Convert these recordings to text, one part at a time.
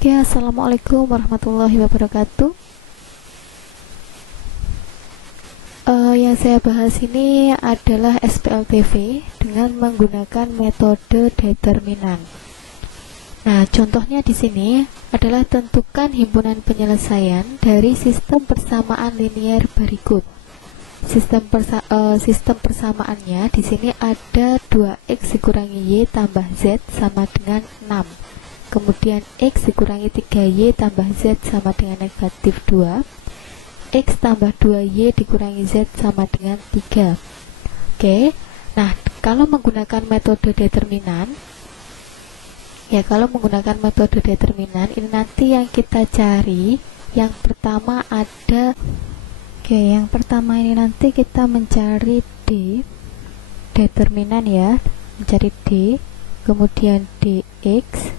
Oke, assalamualaikum warahmatullahi wabarakatuh. Yang saya bahas ini adalah SPLTV dengan menggunakan metode determinan. Nah, contohnya di sini adalah tentukan himpunan penyelesaian dari sistem persamaan linear berikut. Sistem persamaannya di sini ada 2x dikurangi y tambah z sama dengan 6. Kemudian x dikurangi 3y tambah z sama dengan negatif 2. X tambah 2y dikurangi z sama dengan 3. Oke, nah kalau menggunakan metode determinan, ini nanti yang kita cari, yang pertama ada, yang pertama ini nanti kita mencari d, determinan ya, mencari d, kemudian dx,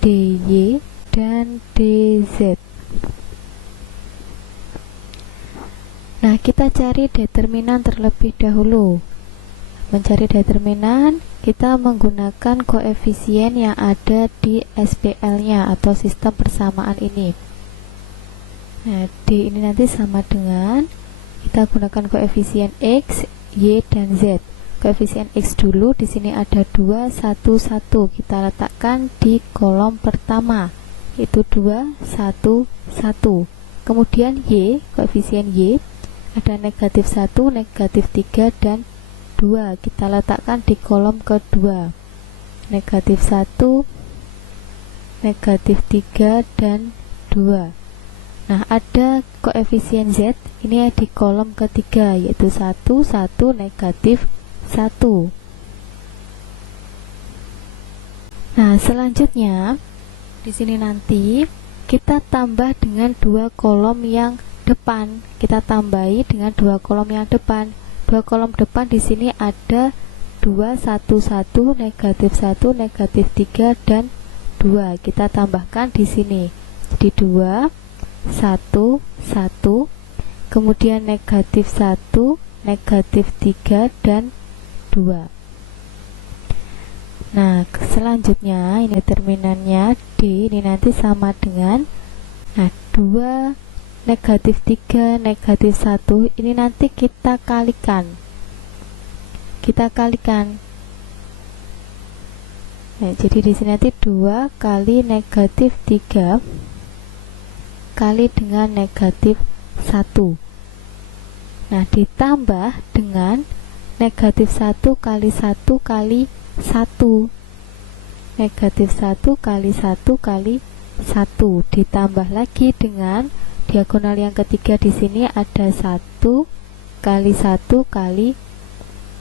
dy, dan dz. Nah, kita cari determinan terlebih dahulu. Mencari determinan, kita menggunakan koefisien yang ada di SPL-nya atau sistem persamaan ini. Nah, D ini nanti sama dengan, kita gunakan koefisien X, Y, dan Z. Koefisien X dulu, di sini ada 2, 1, 1. Kita letakkan di kolom pertama, yaitu 2, 1, 1. Kemudian Y, koefisien Y, ada negatif 1, negatif 3, dan 2. Kita letakkan di kolom kedua. Negatif 1, negatif 3, dan 2. Nah, ada koefisien Z, ini di kolom ketiga, yaitu 1, 1, negatif 1. Nah, selanjutnya di sini nanti kita tambah dengan dua kolom yang depan. Kita tambahi dengan dua kolom yang depan. Dua kolom depan di sini ada 2, 1, 1, negatif 1, negatif 3, dan 2. Kita tambahkan di sini. Jadi 2, 1, 1, kemudian negatif 1, negatif 3, dan 2. Nah, selanjutnya ini determinannya D ini nanti sama dengan 2, negatif 3, negatif 1, ini nanti kita kalikan. Nah, jadi di sini nanti 2 kali negatif 3 kali dengan negatif 1. Nah, ditambah dengan negatif 1 kali 1 kali 1. Negatif 1 kali 1 kali 1. Ditambah lagi dengan diagonal yang ketiga di sini ada 1 kali 1 kali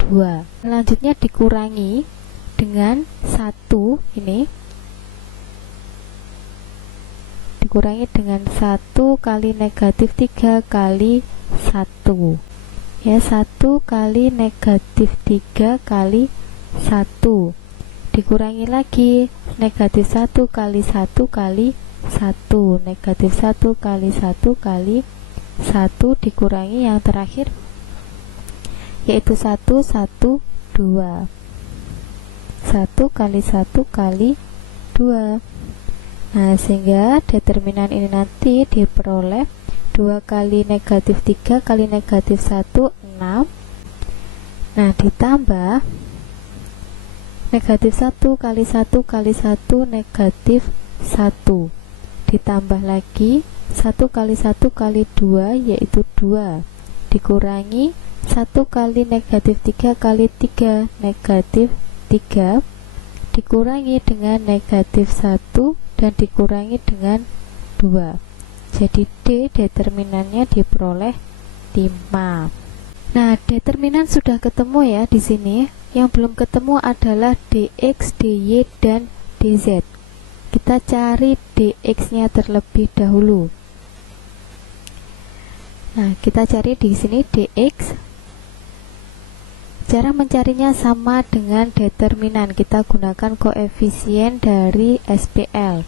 2. Selanjutnya dikurangi dengan 1 ini. Dikurangi dengan 1 kali negatif 3 kali 1. Ya, 1 kali negatif 3 kali 1. Dikurangi lagi negatif 1 kali 1 kali 1, negatif 1 kali 1 kali 1, dikurangi yang terakhir yaitu 1, 1, 2. 1 kali 1 kali 2. Nah, sehingga determinan ini nanti diperoleh 2 kali negatif 3 kali negatif 1, 6. Nah, ditambah negatif 1 kali 1 kali 1, negatif 1. Ditambah lagi 1 kali 1 kali 2 yaitu 2. Dikurangi 1 kali negatif 3 kali 3, negatif 3. Dikurangi dengan negatif 1 dan dikurangi dengan 2. Jadi D determinannya diperoleh 5. Nah, determinan sudah ketemu ya di sini. Yang belum ketemu adalah dx, dy, dan dz. Kita cari dx-nya terlebih dahulu. Nah, kita cari di sini dx. Cara mencarinya sama dengan determinan. Kita gunakan koefisien dari SPL.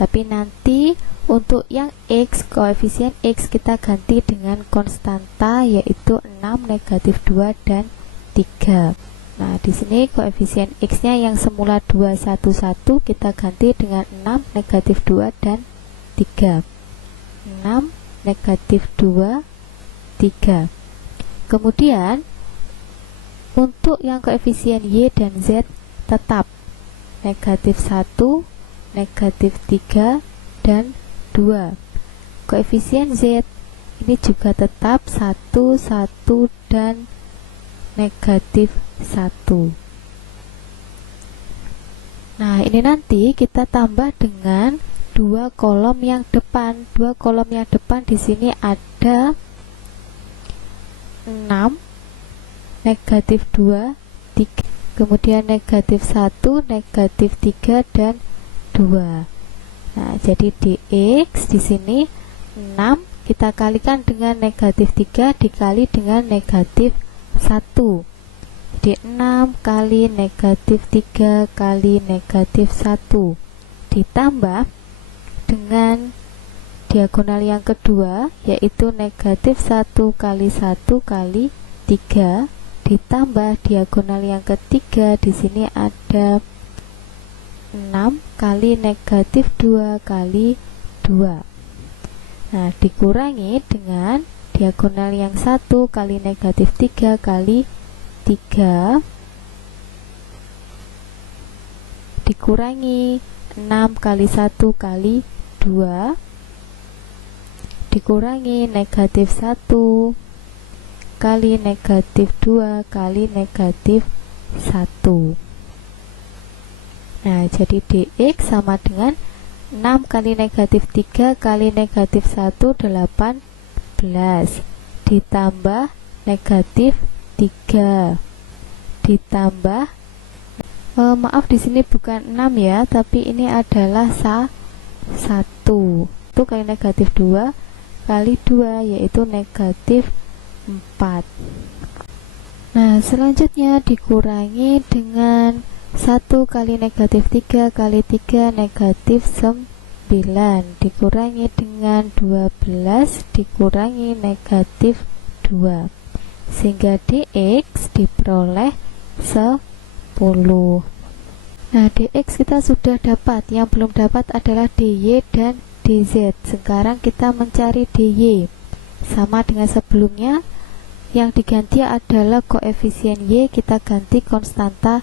Tapi nanti untuk yang X, koefisien X kita ganti dengan konstanta yaitu 6, negatif 2, dan 3. Nah, di sini koefisien X-nya yang semula 211 kita ganti dengan 6, negatif 2, dan 3. 6, negatif 2, 3. Kemudian untuk yang koefisien Y dan Z tetap negatif 1, negatif 3, dan 2. Koefisien Z ini juga tetap 1, 1, dan negatif 1. Nah, ini nanti kita tambah dengan dua kolom yang depan. Dua kolom yang depan di sini ada 6, negatif 2, 3. Kemudian negatif 1, negatif 3, dan 2. Nah, jadi dx di sini 6 kita kalikan dengan negatif 3 dikali dengan negatif 1. Jadi 6 kali negatif 3 kali negatif 1 ditambah dengan diagonal yang kedua, yaitu negatif 1 kali 1 kali 3 ditambah diagonal yang ketiga, di sini ada 6 kali negatif 2 kali 2. Nah, dikurangi dengan diagonal yang 1 kali negatif 3 kali 3 dikurangi 6 kali 1 kali 2 dikurangi negatif 1 kali negatif 2 kali negatif 1. Nah, jadi dx sama dengan 6 kali negatif 3 kali negatif 1, 18 ditambah negatif 3 ditambah maaf, di sini bukan 6 ya, tapi ini adalah 1 kali negatif 2 kali 2, yaitu negatif 4. Nah, selanjutnya dikurangi dengan 1 kali negatif 3 kali 3 negatif 9 dikurangi dengan 12 dikurangi negatif 2, sehingga dx diperoleh 10. Nah, dx kita sudah dapat, yang belum dapat adalah dy dan dz. Sekarang kita mencari dy. Sama dengan sebelumnya, yang diganti adalah koefisien y, kita ganti konstanta.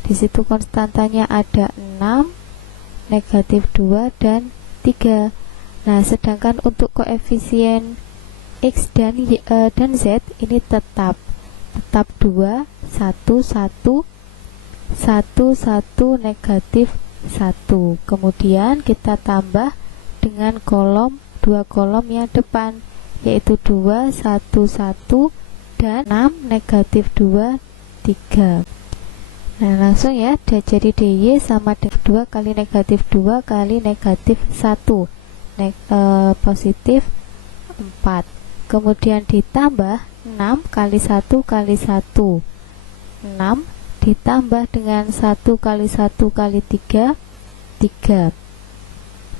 Di situ konstantanya ada 6, negatif 2, dan 3. Nah, sedangkan untuk koefisien x dan z ini tetap 2, 1, 1, 1, 1, negatif 1. Kemudian kita tambah dengan dua kolom yang depan, yaitu 2, 1, 1, dan 6, negatif 2, 3. Nah, langsung ya, jadi dy sama dengan 2 kali negatif 2 kali negatif 1, positif 4. Kemudian ditambah 6 kali 1 kali 1, 6 ditambah dengan 1 kali 1 kali 3, 3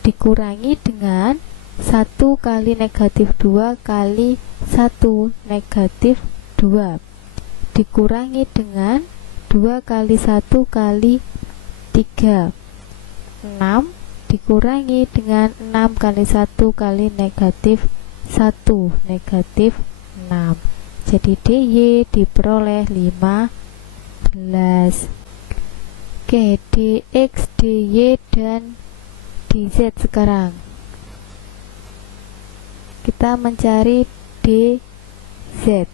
dikurangi dengan 1 kali negatif 2 kali 1, negatif 2 dikurangi dengan 2 kali 1 kali 3, 6 dikurangi dengan 6 kali 1 kali negatif 1, negatif 6. Jadi dy diperoleh 15. Oke, dx, dy, dan dz. Sekarang kita mencari dz.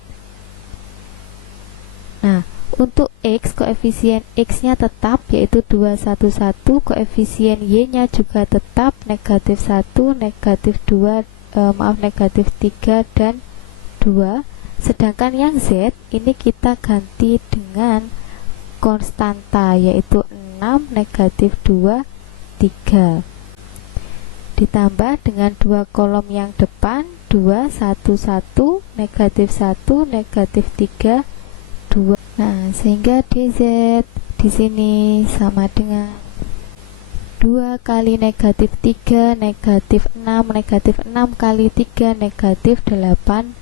Nah, untuk x, koefisien x-nya tetap, yaitu 211. Koefisien y-nya juga tetap, negatif 1, negatif 2, negatif 3, dan 2. Sedangkan yang z, ini kita ganti dengan konstanta, yaitu 6, negatif 2, 3. Ditambah dengan dua kolom yang depan, 2, 1, 1, negatif 1, negatif 3, 2. Nah, sehingga dz di sini sama dengan 2 kali negatif 3 negatif 6 kali 3 negatif 18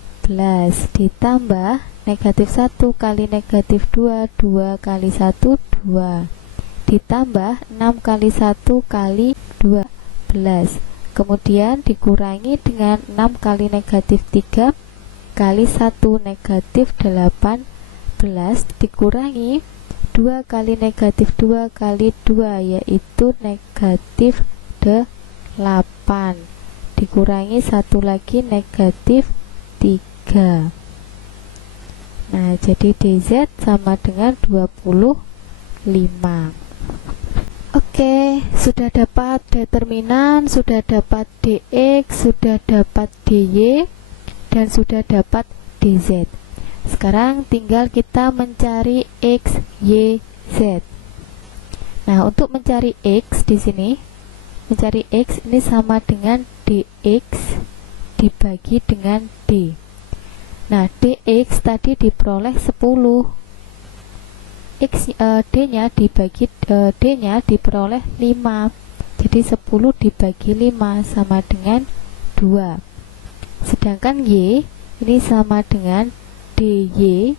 ditambah negatif 1 kali negatif 2, 2 kali 1, 2. Ditambah 6 kali 1 kali 12. Kemudian dikurangi dengan 6 kali negatif 3 kali 1 negatif 18. Dikurangi 2 kali negatif 2 kali 2, yaitu negatif 8. Dikurangi 1 lagi negatif 3. Nah, jadi DZ sama dengan 25. Oke, sudah dapat determinan, sudah dapat DX, sudah dapat DY, dan sudah dapat DZ. Sekarang tinggal kita mencari X, Y, Z. Nah, untuk mencari X di sini, mencari X ini sama dengan DX dibagi dengan D. Nah, DX tadi diperoleh 10. D-nya diperoleh 5. Jadi 10 dibagi 5 sama dengan 2. Sedangkan Y ini sama dengan DY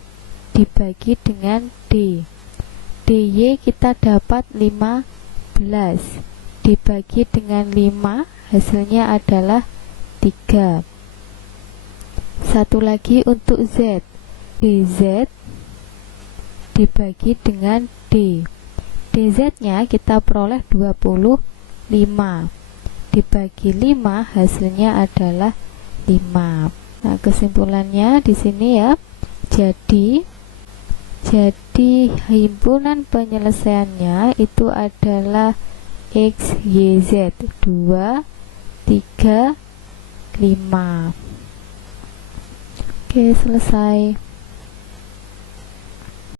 dibagi dengan D. DY kita dapat 15. Dibagi dengan 5 hasilnya adalah 3. Satu lagi untuk Z. DZ dibagi dengan D. DZ nya kita peroleh 25. Dibagi 5 hasilnya adalah 5. Nah, kesimpulannya di sini ya. Jadi himpunan penyelesaiannya itu adalah X, Y, Z 2, 3, 5. Oke, selesai.